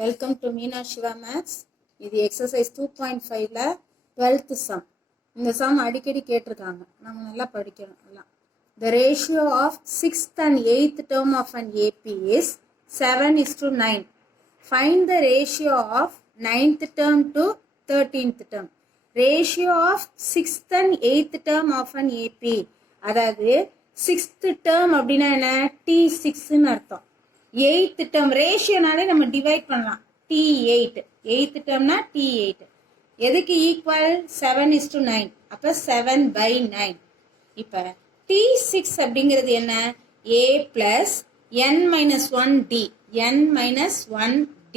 Welcome to Meena Shiva Maths. இது exercise 2.5ல 12th sum. இந்த sum அடிக்கடி கேட்டிருக்காங்க. நம்ம நல்லா படிக்கணும் எல்லாம். The ratio of 6th and 8th term of an AP is 7:9. Find the ratio of 9th term to 13th term. Ratio of 6th and 8th term of an AP. அதாவது 6th term அப்படின்னா என்ன? T6ன்னு அர்த்தம். 8th term ரேஷியோனாலே நம்ம divide பண்ணலாம். T8 8th termனா T8 எதுக்கு equal 7:9 அப்ப 7/9. இப்ப T6 அப்படிங்கிறது என்ன? A plus n-1d n-1d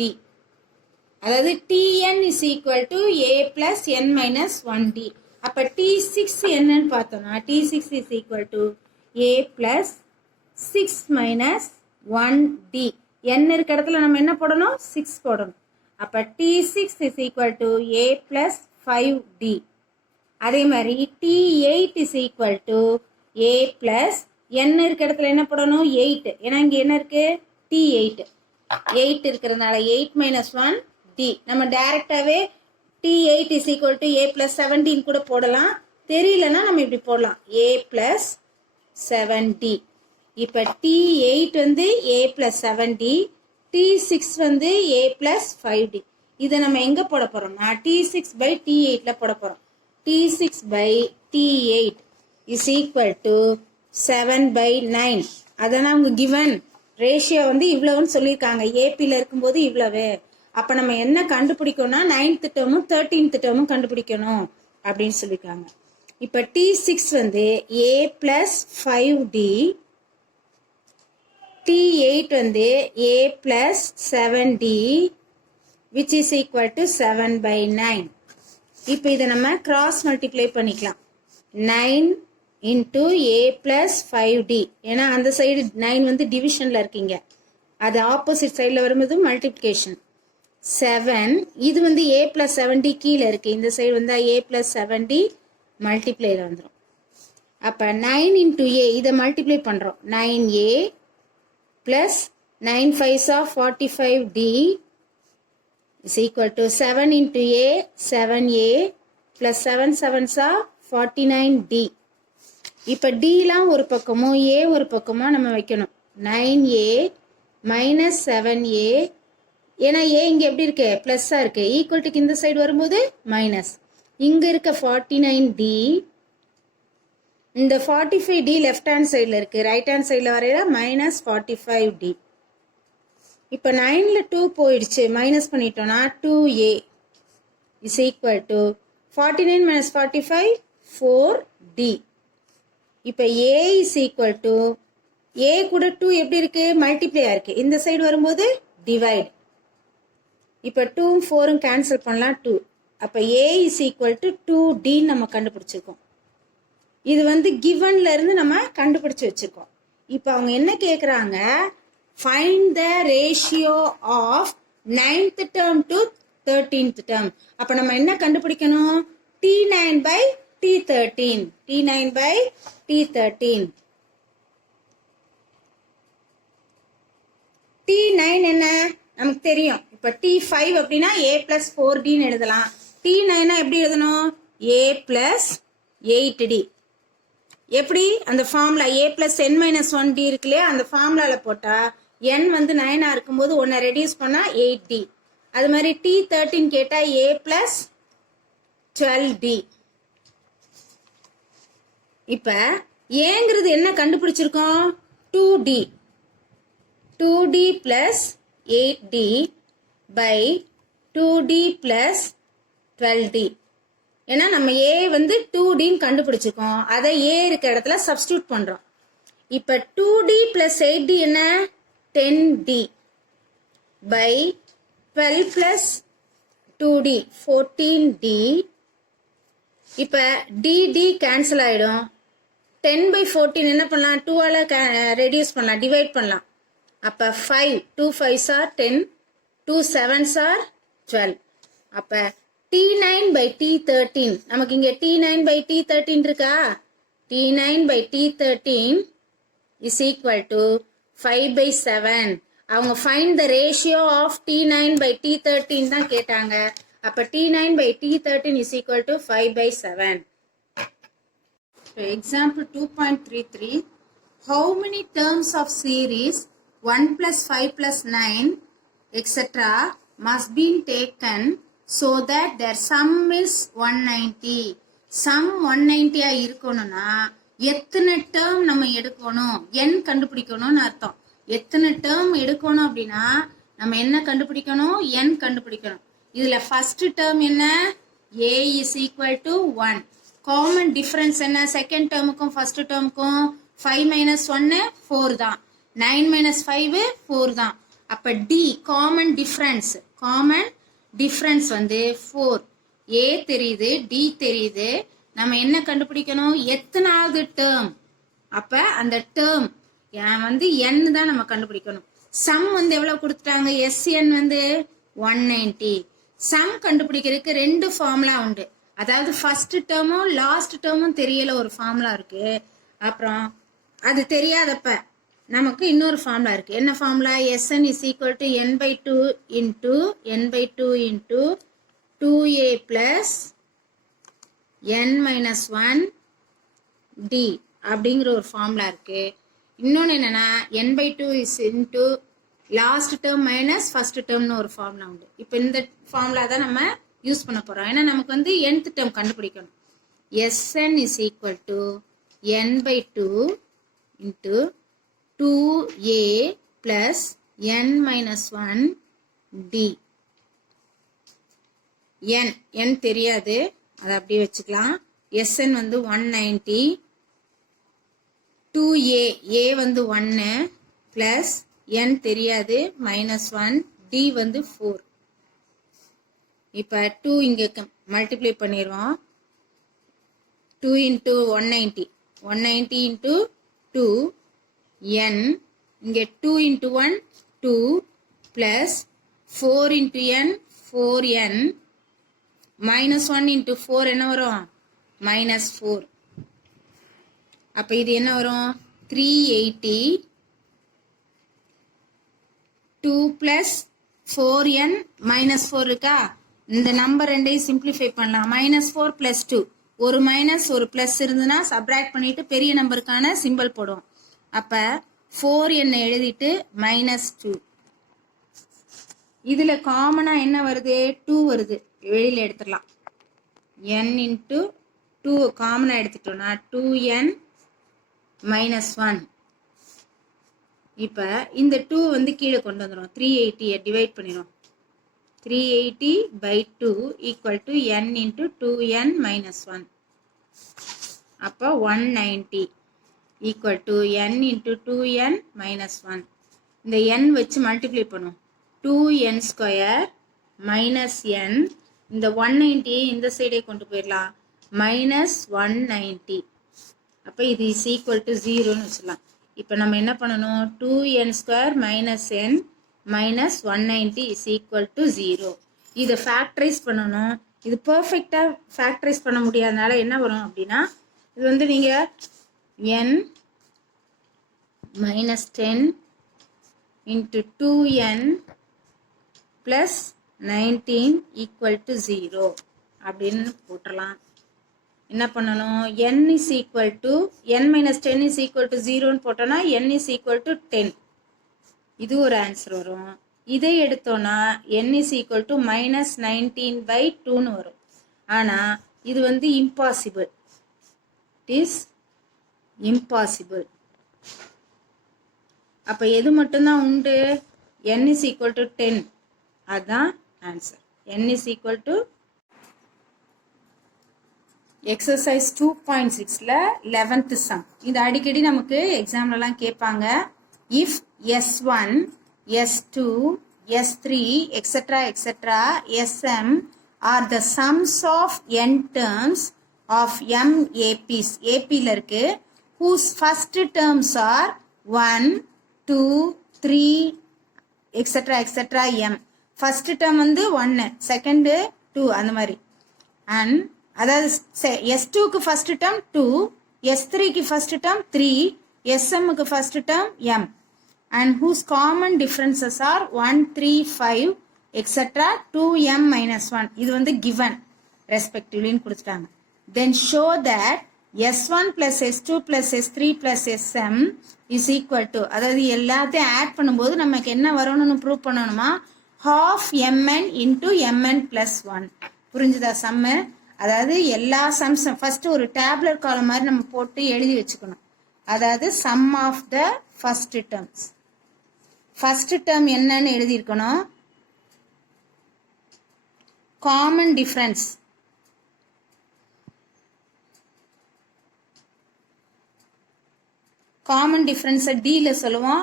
அதாவது Tn is equal to A plus n-1d. அப்ப T6 என்னன்னு பார்த்தோம்னா T6 is equal to A plus 6 minus 1d. n இருக்க இடத்துல நம்ம என்ன போடணும்? 6 போடணும். அப்ப T6 is equal to A plus 5d. அதே மாதிரி T8 is equal to A plus n இருக்க இடத்துல என்ன போடணும்? 8. ஏன்னா இங்க என்ன இருக்கு? T8 8 இருக்கிறதுனால 8 minus 1d. நம்ம டைரக்டாவே T8 is equal to A plus 17 கூட போடலாம். தெரியலன்னா நம்ம இப்படி போடலாம் A plus 7d. இப்ப T8 வந்து A plus 7d, T6 வந்து A plus 5d. இதை நம்ம எங்க போட போறோம்னா T6 by T8ல போட போறோம். T6 by T8 is equal to 7/9. அதனா அவங்க given ரேஷியோ வந்து இவ்வளவுன்னு சொல்லியிருக்காங்க. ஏபில இருக்கும்போது இவ்வளவு. அப்ப நம்ம என்ன கண்டுபிடிக்கணும்னா 9th டேர்மும் 13th டேர்மும் கண்டுபிடிக்கணும் அப்படின்னு சொல்லியிருக்காங்க. இப்ப T6 வந்து A plus 5d, T8 வந்து A plus 7d which is equal to 7/9. இப்போ இதை நம்ம கிராஸ் மல்டிப்ளை பண்ணிக்கலாம். 9 into A plus 5d. ஏன்னா அந்த சைடு 9 வந்து டிவிஷன்ல இருக்கீங்க. அது ஆப்போசிட் சைடில் வரும்போது மல்டிப்ளிகேஷன். 7 இது வந்து A plus 7d கீழே இருக்கு. இந்த சைடு வந்து A plus 7d மல்டிப்ளைல வந்துடும். அப்போ 9 into A இதை மல்டிப்ளை பண்ணுறோம். 9A plus 9 5s are 45d is equal to 7 into A 7A plus 7 7s are 49d. இப்போ Dலாம் ஒரு பக்கமும் A ஒரு பக்கமும் நம்ம வைக்கணும். 9A minus 7A ஏன்னா A இங்கே எப்படி இருக்கு? ப்ளஸ்ஸாக இருக்கு. ஈக்குவல்ட்டுக்கு இந்த சைடு வரும்போது மைனஸ். இங்கே இருக்க 49d, இந்த 45d லெஃப்ட் ஹேண்ட் சைடில் இருக்கு. ரைட் ஹேண்ட் சைடில் வரையில மைனஸ் 45d. இப்போ 9ல் 2 போயிடுச்சு. மைனஸ் பண்ணிட்டோம்னா 2A is equal to 49 minus 45 4d. இப்போ A is equal to A கூட 2 எப்படி இருக்கு? மல்டிப்ளையா இருக்கு. இந்த சைடு வரும்போது டிவைட். இப்போ 2 4 கேன்சல் பண்ணலாம் 2. அப்போ A is equal to 2d நம்ம கண்டுபிடிச்சிருக்கோம். இது வந்து கிவன்ல இருந்து நம்ம கண்டுபிடிச்சு வச்சிருக்கோம். இப்போ அவங்க என்ன கேட்குறாங்க? Find the ratio of 9th term to 13th term. அப்போ நம்ம என்ன கண்டுபிடிக்கணும்? T9 by T13. T9 by T13. T9 என்ன நமக்கு தெரியும். இப்போ T5 அப்படின்னா A plus 4dன்னு எழுதலாம். T9 எப்படி எழுதணும்? A plus 8d. எப்படி? அந்த ஃபார்முலா A plus n-1d இருக்கு இல்லையா? அந்த ஃபார்முலால போட்டா n வந்து 9 இருக்கும்போது 1 ரெடியூஸ் பண்ணா 8d. அது மாதிரி T13 கேட்டா A plus 12d. இப்ப ஏங்கிறது என்ன கண்டுபிடிச்சிருக்கோம்? 2d. 2d plus 8d by 2d plus 12d. ஏன்னா நம்ம A வந்து 2dன்னு கண்டுபிடிச்சிருக்கோம். அதை A இருக்க இடத்துல சப்ஸ்டியூட் பண்றோம். இப்ப 2d plus 8d என்ன? 10d by 12 plus 2d 14d. இப்ப dd கேன்சல் ஆயிடும். 10 by 14 என்ன பண்ணலாம்? 2ஆல ரெடியூஸ் பண்ணலாம், டிவைட் பண்ணலாம். அப்ப 5 2 5s are 10 2 7s are 12. அப்ப T9 by T13 நமக்கு இங்க T9 by T13 இருக்கா? T9 by T13 is equal to 5/7. அவங்க find the ratio of T9/T13 தான் கேட்டாங்க. அப்ப T9/T13 is equal to 5/7. So example 2.33, how many terms of series 1 plus 5 plus 9 etc. must be taken so that their sum is 190. sum 190 இருக்கணும்னா எத்தனை term நம்ம எடுக்கணும், n கண்டுபிடிக்கணும்னு அர்த்தம். எத்தனை டேர்ம் எடுக்கணும் அப்படின்னா நம்ம என்ன கண்டுபிடிக்கணும், n கண்டுபிடிக்கணும். இதுல ஃபர்ஸ்ட் டேர்ம் என்ன, a is equal to 1. Common difference என்ன, செகண்ட் டேர்முக்கும் ஃபர்ஸ்ட் டேர்முக்கும் 5 minus 1 4 தான், 9 minus 5 4 தான். அப்ப d காமன் டிஃபரன்ஸ் வந்து 4. a தெரியுது, d தெரியுது. நம்ம என்ன கண்டுபிடிக்கணும், எத்தனாவது டேர்ம். அப்ப அந்த டேர்ம் வந்து n தான் நம்ம கண்டுபிடிக்கணும். சம் வந்து எவ்வளவு கொடுத்துட்டாங்க, sn வந்து 190. சம் கண்டுபிடிக்கிறதுக்கு ரெண்டு ஃபார்முலா உண்டு. அதாவது ஃபர்ஸ்ட் டேர்மும் லாஸ்ட் டேர்மும் தெரியல ஒரு ஃபார்முலா இருக்கு. அப்புறம் அது தெரியாதப்ப நமக்கு இன்னொரு ஃபார்முலா இருக்கு. என்ன formula, Sn is equal to n/2 into 2a plus n minus 1 d அப்படிங்கிற ஒரு ஃபார்முலா இருக்கு. இன்னொன்று என்னன்னா n/2 is into last term minus first டேர்ம்னு ஒரு ஃபார்முலா உண்டு. இப்போ இந்த ஃபார்முலா தான் நம்ம யூஸ் பண்ண போறோம். ஏன்னா நமக்கு வந்து nth டேர்ம் கண்டுபிடிக்கணும். Sn is equal to n/2 into 2a plus n minus 1 d. n தெரியாது, அதை அப்படியே வச்சுக்கலாம். Sn வந்து 190, 2a வந்து 1 plus n தெரியாது -1, d வந்து 4. இப்ப 2 இங்க மல்டிப்ளை பண்ணிடுவோம். 2 into 190 into 2 n, இங்க 2 into 1 2 plus 4 into n 4n -1 into 4 என்ன வரும், -4. அப்ப இது என்ன வரும், 380. 2 plus 4n minus 4 இருக்கா, இந்த நம்பர் ரெண்டையும் சிம்பிளிஃபை பண்ணலாம். -4 plus 2, ஒரு மைனஸ் ஒரு பிளஸ் இருந்துன்னா சப்ராக்ட் பண்ணிட்டு பெரிய நம்பருக்கான சிம்பிள் போடுவோம். அப்ப 4n எழுதிட்டு -2. இதுல காமனா என்ன வருது, 2 வருது, வெளியில எடுத்துடலாம். n into 2 காமனா எடுத்துட்டோம்னா 2n minus 1. இப்ப இந்த 2 வந்து கீழே கொண்டு வந்துடும். 380 டிவைட் பண்ணிடும். 380/2 equal to n into 2n minus 1. அப்ப 190 equal to n into 2n minus 1. இந்த n வச்சு மல்டிப்ளை பண்ணும். 2n ஸ்கொயர் minus n, இந்த 190 இந்த சைடே கொண்டு போயிடலாம், -190. அப்ப இது is equal to 0ன்னு வச்சுக்கலாம். இப்போ நம்ம என்ன பண்ணணும், 2n square minus n minus 190 is equal to 0. இதை ஃபேக்டரைஸ் பண்ணணும். இது பர்ஃபெக்டாக ஃபேக்டரைஸ் பண்ண முடியாதனால என்ன வரும் அப்படின்னா, இது வந்து நீங்கள் n minus 10 into 2n plus 19 equal to 0 அப்படின்னு போட்டுடலாம். என்ன பண்ணணும், n is equal to n minus 10 is equal to 0ன்னு போட்டோன்னா n is equal to 10. இது ஒரு ஆன்சர் வரும். இதை எடுத்தோன்னா n is equal to -19/2ன்னு வரும். ஆனால் இது வந்து இம்பாசிபிள். It is impossible. அப்போ எது மட்டும்தான் உண்டு, n is equal to 10. அதுதான் answer. n is equal to exercise 2.6ல 11th சம். இது அடிக்கடி நமக்கு எக்ஸாம்லலாம் கேட்பாங்க. If S1, S2, S3, etc. Sm are the sums of n terms of m APs. APல இருக்கு. Whose first terms are 1, 2, 3, etc. m. First term வந்து 1, second 2 அந்த மாதிரி. And அதாவது S2க்கு ஃபர்ஸ்ட் டேர்ம் 2, S3க்கு ஃபர்ஸ்ட் டேர்ம் 3, SM க்கு first term m. and whose common differences are 1, 3, 5, etc. 2m minus 1. இது வந்து given respectively கொடுத்துட்டாங்க. Then show that s1 plus s2 plus s3 plus sm is equal to, அதாவது எல்லாத்தையும் add பண்ணும்போது நமக்கு என்ன வரணும்னு ப்ரூவ் பண்ணணுமா, half mn into mn plus 1. புரிஞ்சுதா சம்மு? அதாவது எல்லா சம்ஸும் ஃபர்ஸ்ட் ஒரு டேப்லெட் காலம் மாதிரி நம்ம போட்டு எழுதி வச்சுக்கணும். அதாவது sum of the first terms. First term என்னன்னு எழுதியிருக்கணும், காமன் டிஃபரன்ஸ். காமன் டிஃபரன்ஸை டியில் சொல்லுவோம்,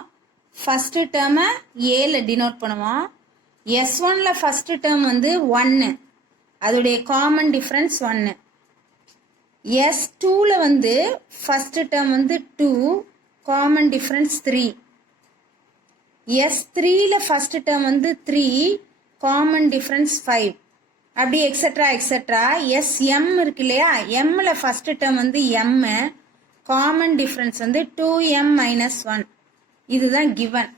ஃபர்ஸ்ட் டேர்மை ஏல டினோட் பண்ணுவோம். S1ல ஃபர்ஸ்ட் டேர்ம் வந்து 1, அதோடைய காமன் டிஃபரன்ஸ் 1. S2ல வந்து ஃபர்ஸ்ட் டேர்ம் வந்து 2, காமன் டிஃபரன்ஸ் 3. S3ல ஃபர்ஸ்ட் டேர்ம் வந்து 3, காமன் டிஃபரன்ஸ் 5. அப்படி எக்ஸெட்ரா எக்ஸெட்ரா. SM இருக்கு இல்லையா, Mல ஃபர்ஸ்ட் டேர்ம் வந்து M, காமன் டிஃபரன்ஸ் வந்து 2m minus 1. இதுதான் கிவன்.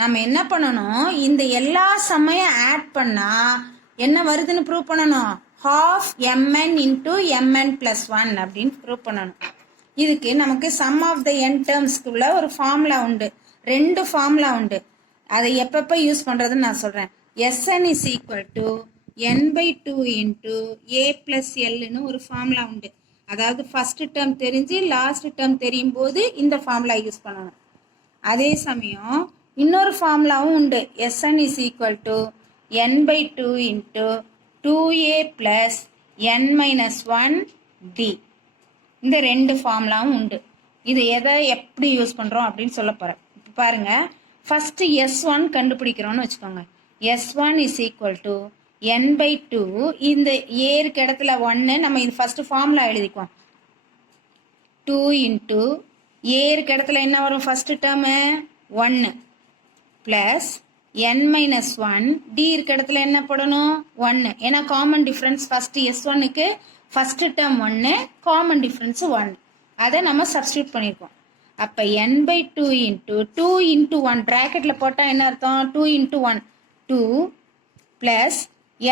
நம்ம என்ன பண்ணணும், இந்த எல்லா சம்மையும் ஆட் பண்ணா என்ன வருதுன்னு ப்ரூவ் பண்ணணும், half mn into mn plus 1 அப்படின்னு ப்ரூவ் பண்ணணும். இதுக்கு நமக்கு sum of the n termsக்குள்ள ஒரு ஃபார்முலா உண்டு, 2 ஃபார்முலா உண்டு. அதை எப்பப்போ யூஸ் பண்ணுறதுன்னு நான் சொல்கிறேன். Sn is equal to n by 2 into a plus lன்னு ஒரு ஃபார்முலா உண்டு. அதாவது ஃபர்ஸ்ட் டேர்ம் தெரிஞ்சு லாஸ்ட் டேர்ம் தெரியும் போது இந்த ஃபார்முலா யூஸ் பண்ணணும். அதே சமயம் இன்னொரு ஃபார்முலாவும் உண்டு, Sn is equal to n by 2 into 2a plus n minus 1 d. இந்த 2 ஃபார்முலாவும் உண்டு. இது எதை எப்படி யூஸ் பண்ணுறோம் அப்படின்னு சொல்ல போகிறேன். இப்போ பாருங்கள், ஃபஸ்ட்டு S1 கண்டுபிடிக்கிறோன்னு வச்சுக்கோங்க. S1 is equal to n by 2, இந்த a இருக்க இடத்துல 1, நம்ம இது ஃபஸ்ட்டு ஃபார்முலா எழுதிக்குவோம். 2 into a இருக்க இடத்துல என்ன வரும், first term 1 plus n minus 1, d இருக்க இடத்துல என்ன போடணும் 1, ஏன்னா காமன் டிஃப்ரென்ஸ் ஃபஸ்ட்டு S1க்கு ஃபஸ்ட்டு டேர்ம் 1, காமன் டிஃப்ரென்ஸ் 1, அதை நம்ம சப்ஸ்டியூட் பண்ணியிருக்கோம். அப்போ n by 2 into 2 into 1 ப்ராக்கெட்டில் போட்டால் என்ன அர்த்தம், 2 into 1 2 plus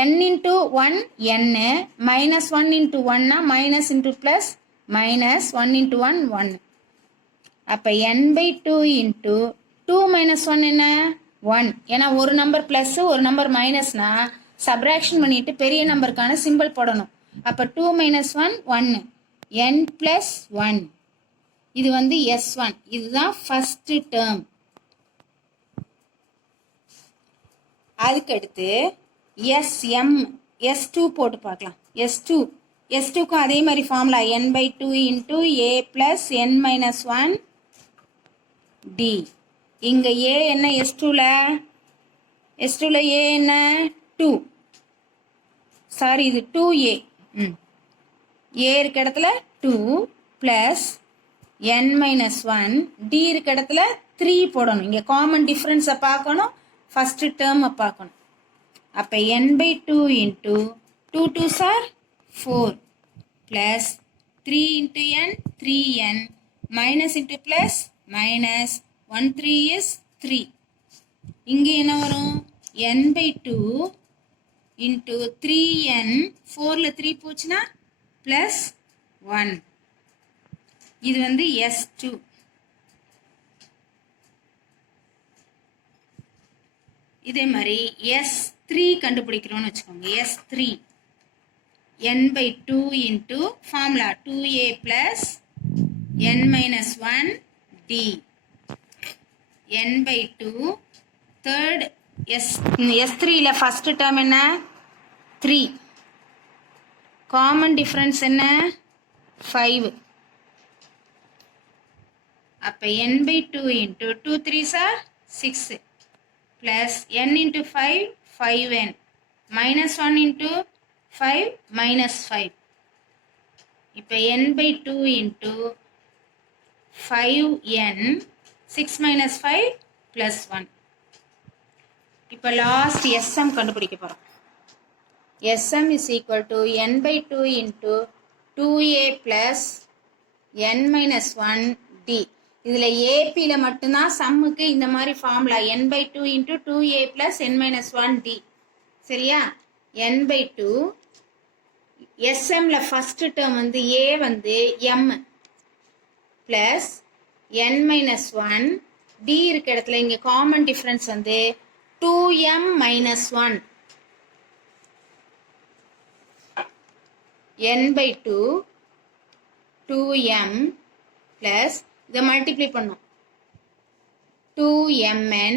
n into 1 n, minus 1 into 1 minus into plus minus 1 into 1 1. அப்போ n by 2 into 2 minus 1 என்ன 1, ஏன்னா ஒரு நம்பர் ப்ளஸ் ஒரு நம்பர் மைனஸ்னா சப்ராக்ஷன் பண்ணிட்டு பெரிய நம்பருக்கான சிம்பிள் போடணும். அப்போ 2 minus 1 1, n plus 1. இது வந்து S1, இதுதான் ஃபர்ஸ்ட் டேர்ம். அதுக்கடுத்து SM, S2 போட்டு பார்க்கலாம். S2க்கும் அதே மாதிரி formula n by 2 into a plus n minus 1 d. இங்கே a என்ன S2ல a என்ன 2, சாரி இது 2a, a இருக்க இடத்துல 2 ப்ளஸ் n minus 1, d இருக்க இடத்துல 3 போடணும். இங்கே காமன் டிஃப்ரென்ஸை பார்க்கணும், ஃபஸ்ட்டு டேர்மை பார்க்கணும். அப்போ n by 2 into 2 2s are 4 plus 3 into n 3n minus into plus minus 1 3 is 3. இங்கே என்ன வரும், n by 2 into 3n, 4ல 3 போச்சுன்னா plus 1. இது வந்து S2. இதே மாதிரி S3 கண்டுபிடிக்கிறோம்னு வச்சுக்கோங்க. S3 n by 2 into formula 2a plus n minus 1 d. n by 2 third S3ல first term என்ன 3, common difference என்ன 5. அப்போ n by 2 into 2 3s are 6 plus n into 5 5n minus 1 into 5 minus 5. இப்போ n by 2 into 5n 6 minus 5 plus 1. இப்போ last SM கண்டுபிடிக்க போகிறோம். SM is equal to n by 2 into 2a plus n minus 1 d. இதில் ஏபியில் மட்டும்தான் சம்முக்கு இந்த மாதிரி formula n/2 into 2a plus n minus 1d. சரியா? n/2 எஸ்எம்ல ஃபர்ஸ்ட் டேர்ம் வந்து ஏ வந்து M plus n minus 1 D இருக்க இடத்துல இங்கே காமன் டிஃப்ரென்ஸ் வந்து 2m minus 1 n/2 2m plus இதை மல்டிப்ளை பண்ணும் 2mn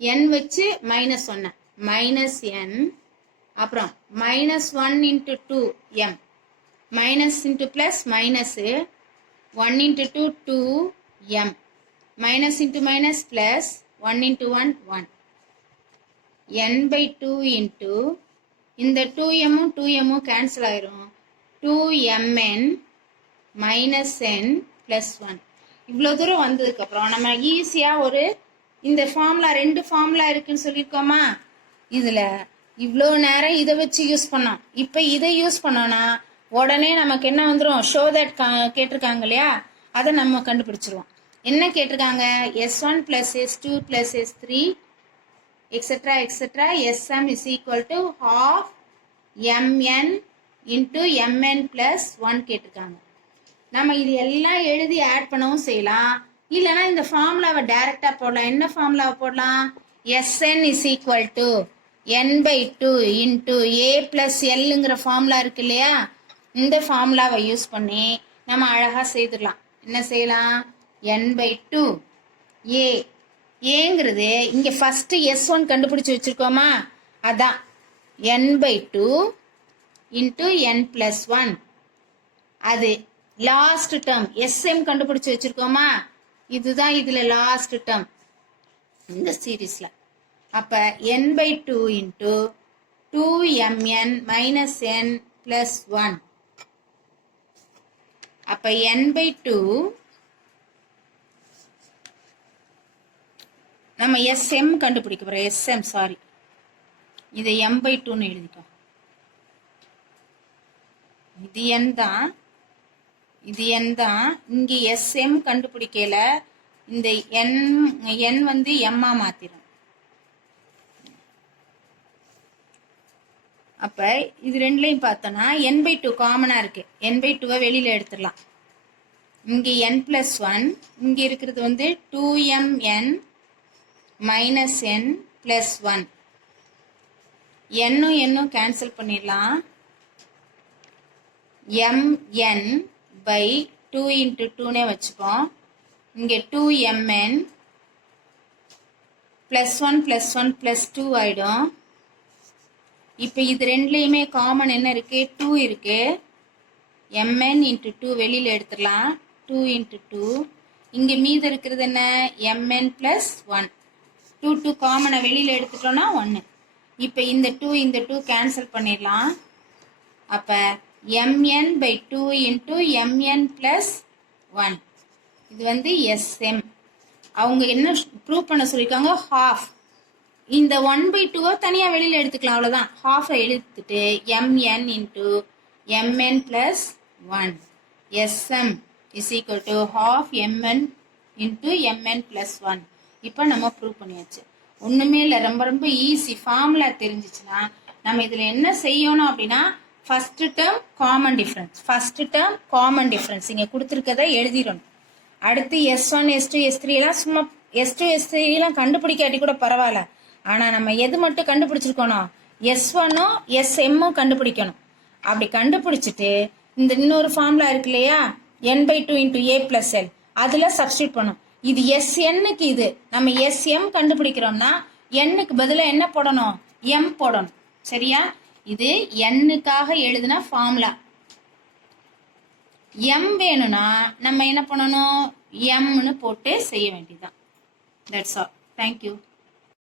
n வச்சு மைனஸ் 1 மைனஸ் n அப்புறம் minus 1 into 2m minus into plus minus 1 into 2 2m minus into minus plus 1 into 1 1 n/2 into இந்த 2mமும் 2mமும் cancel ஆயிரும் 2mn மைனஸ் n ப்ளஸ் 1. இவ்வளோ தூரம் வந்ததுக்கப்புறம் நம்ம ஈஸியாக ஒரு இந்த ஃபார்முலா 2 ஃபார்முலா இருக்குன்னு சொல்லியிருக்கோமா, இதில் இவ்வளோ நேரம் இதை வச்சு யூஸ் பண்ணோம். இப்போ இதை யூஸ் பண்ணோன்னா உடனே நமக்கு என்ன வந்துடும், ஷோ தட் கேட்டிருக்காங்க இல்லையா, அதை நம்ம கண்டுபிடிச்சிருவோம். என்ன கேட்டிருக்காங்க, s1 plus s2 plus s3 extra extra sm is equal to half mn into mn plus 1 கேட்டிருக்காங்க. நம்ம இது எல்லாம் எழுதி ஆட் பண்ணவும் செய்யலாம், இல்லைனா இந்த ஃபார்முலாவை டைரெக்டாக போடலாம். என்ன ஃபார்முலாவை போடலாம், sn is equal to n/2 into a plus எல்லுங்கிற ஃபார்முலா இருக்கு இல்லையா, இந்த ஃபார்முலாவை யூஸ் பண்ணி நம்ம அழகாக செய்துடலாம். என்ன செய்யலாம், n/2 a ஏங்கிறது இங்கே ஃபஸ்ட்டு s1 கண்டுபிடிச்சி வச்சுருக்கோமா, அதான் n/2 இன்ட்டு n ப்ளஸ் 1. அது லாஸ்ட் டேர்ம் sm கண்டுபிடிச்சி வச்சுருக்கோமா, இதுதான் இதில் லாஸ்ட் டேர்ம் இந்த சீரீஸில். அப்போ n/2 into 2mn minus n plus 1. அப்போ n/2 நம்ம sm கண்டுபிடிக்க போகிறோம். sm சாரி, இதை m/2ன்னு எழுதிக்கோ. இது n தான், இது n தான். இங்கே sm கண்டுபிடிக்கல, இந்த n வந்து m-ஆ மாற்றிடும். அப்போ இது ரெண்டுலையும் பார்த்தோன்னா n/2 காமனாக இருக்குது, n/2வை வெளியில் எடுத்துடலாம். இங்கே n ப்ளஸ் 1, இங்கே இருக்கிறது வந்து 2mn மைனஸ் n ப்ளஸ் 1. என்னும் கேன்சல் பண்ணிடலாம். mn பை 2 இன்ட்டு 2னே வச்சுப்போம். இங்கே 2mn ப்ளஸ் 1 ப்ளஸ் 1 ப்ளஸ் 2 ஆகிடும். இப்போ இது ரெண்டுலேயுமே காமன் என்ன இருக்குது, 2 இருக்குது. mn இன்ட்டு 2 வெளியில் எடுத்துடலாம், 2 இன்ட்டு 2. இங்கே மீது இருக்கிறது என்ன, mn ப்ளஸ் 1. 2 காமனை வெளியில் எடுத்துட்டோன்னா 1. இப்போ இந்த 2 கேன்சல் பண்ணிடலாம். அப்போ mn by 2 into mn plus 1. இது வந்து sm. அவங்க என்ன ப்ரூவ் பண்ண சொல்லியிருக்காங்க, ஹாஃப். இந்த 1/2 தனியாக வெளியில் எடுத்துக்கலாம், அவ்வளோதான். ஹாஃபை எடுத்துட்டு mn into mn plus 1. sm is equal to half mn into mn plus 1. இப்போ நம்ம ப்ரூவ் பண்ணியாச்சு. ஒன்றுமே இல்லை, ரொம்ப ரொம்ப ஈஸி. ஃபார்முலா தெரிஞ்சிச்சுன்னா நம்ம இதில் என்ன செய்யணும் அப்படின்னா, first term common common difference இங்கே கொடுத்துருக்கதை எழுதிடணும். அடுத்து s1 s2 s3 எல்லாம் சும்மா s2 s3 எல்லாம் கண்டுபிடிக்காட்டி கூட பரவாயில்ல. ஆனால் நம்ம எது மட்டும் கண்டுபிடிச்சிருக்கணும், s1ம் sm-ம் கண்டுபிடிக்கணும். அப்படி கண்டுபிடிச்சிட்டு இந்த இன்னொரு ஃபார்முலா இருக்கு இல்லையா, n/2 into a plus L, அதில் சப்ஸ்டியூட் பண்ணும். இது sn-க்கு, இது நம்ம sm கண்டுபிடிக்கிறோம்னா n-க்கு பதிலாக என்ன போடணும், m போடணும். சரியா? இது n-க்காக எழுதுன ஃபார்முலா. m வேணும்னா நம்ம என்ன பண்ணணும், m-ன்னு போட்டு செய்ய வேண்டியதுதான். That's all. தேங்க்யூ.